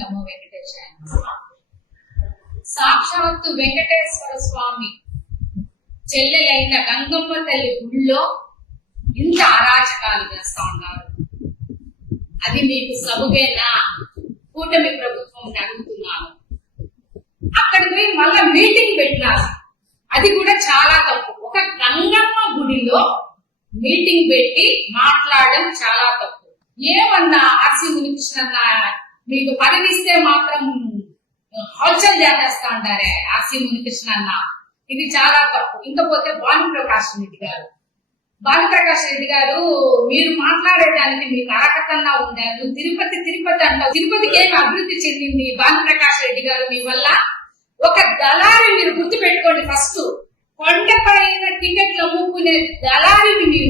నమో వెంకటేశాయ. సాక్షాత్తు వెంకటేశ్వర స్వామి చెల్లెలైన గంగమ్మ తల్లి గుళ్ళో ఇంత అరాచకాలు చేస్తా ఉన్నారు. అది మీకు సబుగేనా? కూటమి ప్రభుత్వం అడుగుతున్నాను. అక్కడ పోయి మళ్ళా మీటింగ్ పెట్టినారు. అది కూడా చాలా తప్పు. ఒక గంగమ్మ గుడిలో మీటింగ్ పెట్టి మాట్లాడడం చాలా తప్పు. ఏమన్నా ఆర్సి మునికృష్ణన్న మీకు పదవిస్తే మాత్రం హల్చల్ చేస్తా ఉంటారే ఆర్సి మునికృష్ణన్న, ఇది చాలా తప్పు. ఇంకపోతే భానుప్రకాష్ రెడ్డి గారు మీరు మాట్లాడేదానికి మీకు అర్హతన్నా ఉందా? నువ్వు తిరుపతి అంటావు. తిరుపతికి ఏమి అభివృద్ధి చెందింది భానుప్రకాష్ రెడ్డి గారు మీ వల్ల? ఒక దళారి మీరు గుర్తు పెట్టుకోండి. ఫస్ట్ కొండపైన టికెట్లు అమ్ముకునే దళారిని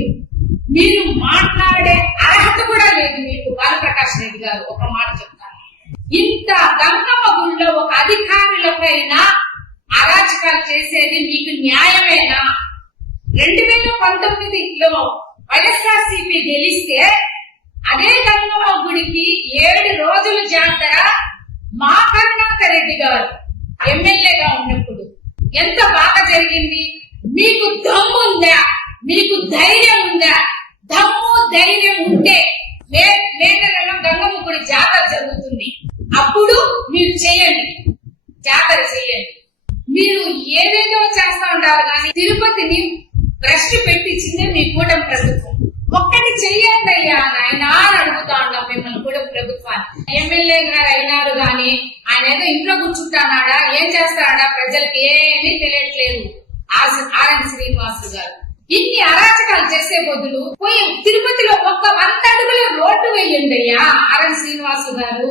మీరు మాట్లాడే అర్హత కూడా లేదు మీకు భానుప్రకాష్ రెడ్డి గారు. ఒక మాట చెప్తాను, ఇంత గంగమ్మ గుళ్ళో ఒక అధికారులపైన అరాచకాలు చేసేది మీకు న్యాయమేనా? 2019లో వైఎస్ఆర్సీపీ గెలిస్తే అదే గంగమ్మ గుడికి 7 రోజుల జాతర మా కరుణాకర్ రెడ్డి గారు ఎమ్మెల్యేగా ఉన్నప్పుడు ఎంత బాగా జరిగింది. మీకు దమ్ము ఉందా? మీకు ధైర్యం ఉందా? దమ్ము ధైర్యం ఉంటే మేకలలో గంగమ్మ గుడి జాతర జరుగుతుంది. అప్పుడు మీరు చేయండి, జాతర చేయండి. మీరు ఏదేదో చేస్తా ఉంటారు కానీ తిరుపతిని భ్రష్టు పెట్టించిందే మీ కూటమి ప్రభుత్వం. ఒక్కటి చెయ్యండి అయ్యా నాయన అని అడుగుతా ఉన్నాం మిమ్మల్ని కూటమి ప్రభుత్వాన్ని. ఎమ్మెల్యే గారు అయినారు గాని ఆయన ఏదో ఇంట్లో కూర్చుంటానాడా, ఏం చేస్తాడా ప్రజలకి ఏమీ తెలియట్లేదు. ఆర్ఎన్ శ్రీనివాసులు గారు ఇన్ని అరాచకాలు చేసే బదులు పోయి తిరుపతిలో ఒక్క 100 అడుగుల రోడ్డు వేయండి అయ్యా ఆర్ఎన్ శ్రీనివాసు గారు.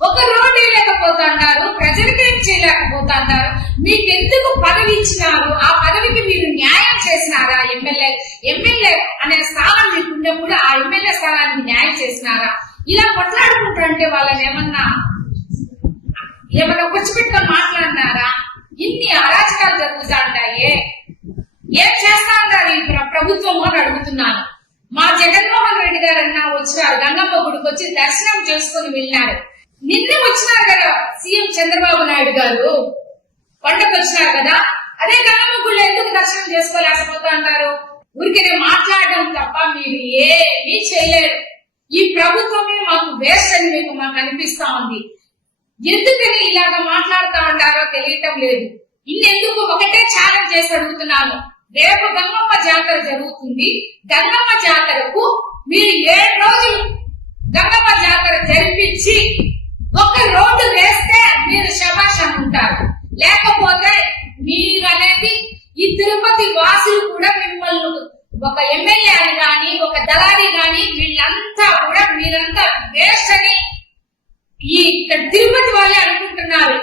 ఒక రోడ్డు వేయలేకపోతున్నారు, ప్రజలకి ఏం చేయలేకపోతున్నారు. మీకెందుకు పదవి ఇచ్చినారు? ఆ పదవికి మీరు న్యాయం చేసినారా? ఎమ్మెల్యే అనే స్థానం మీకు ఉన్నప్పుడు ఆ ఎమ్మెల్యే స్థానానికి న్యాయం చేసినారా? ఇలా కొట్లాడుకుంటారంటే వాళ్ళని ఏమన్నా కూర్చోబెట్టుకొని మాట్లాడినారా? ఇన్ని అరాచకాలు జరుగుతా ఉంటాయే, ఏం చేస్తా ఉంటారు ఈ ప్రభుత్వం అని అడుగుతున్నాను. మా జగన్మోహన్ రెడ్డి గారు అన్నా వచ్చినారు, గంగమ్మ గుడికి వచ్చి దర్శనం చేసుకుని వెళ్ళినారు. నిన్న వచ్చినారు కదా సీఎం చంద్రబాబు నాయుడు గారు, పండగ వచ్చినారు కదా. అదే గంగమ్మ గుడిలో ఎందుకు దర్శనం చేసుకోలేకపోతా అంటారు? ఊరికే మాట్లాడడం తప్ప మీరు ఏమీ చేయలేరు. ఈ ప్రభుత్వమే మాకు వేస్ట్ అని మీకు మాకు అనిపిస్తా ఉంది. ఎందుకని ఇలాగా మాట్లాడుతూ ఉంటారో తెలియటం లేదు. ఇన్నెందుకు ఒకటే ఛాలెంజ్ చేసి అడుగుతున్నాను. రేపు గంగమ్మ జాతర జరుగుతుంది. గంగమ్మ జాతరకు మీరు 7 రోజులు గంగమ్మ జాతర జరిపించి ఒక రోడ్డు వేస్తే మీరు శభాష్ ఉంటారు. లేకపోతే మీరు అనేది ఈ తిరుపతి వాసులు కూడా మిమ్మల్ని ఒక ఎమ్మెల్యే అని గాని ఒక దళారి గాని వీళ్ళంతా కూడా మీరంతా వేస్ట్ అని ఈ తిరుపతి వాళ్ళే అనుకుంటున్నారు.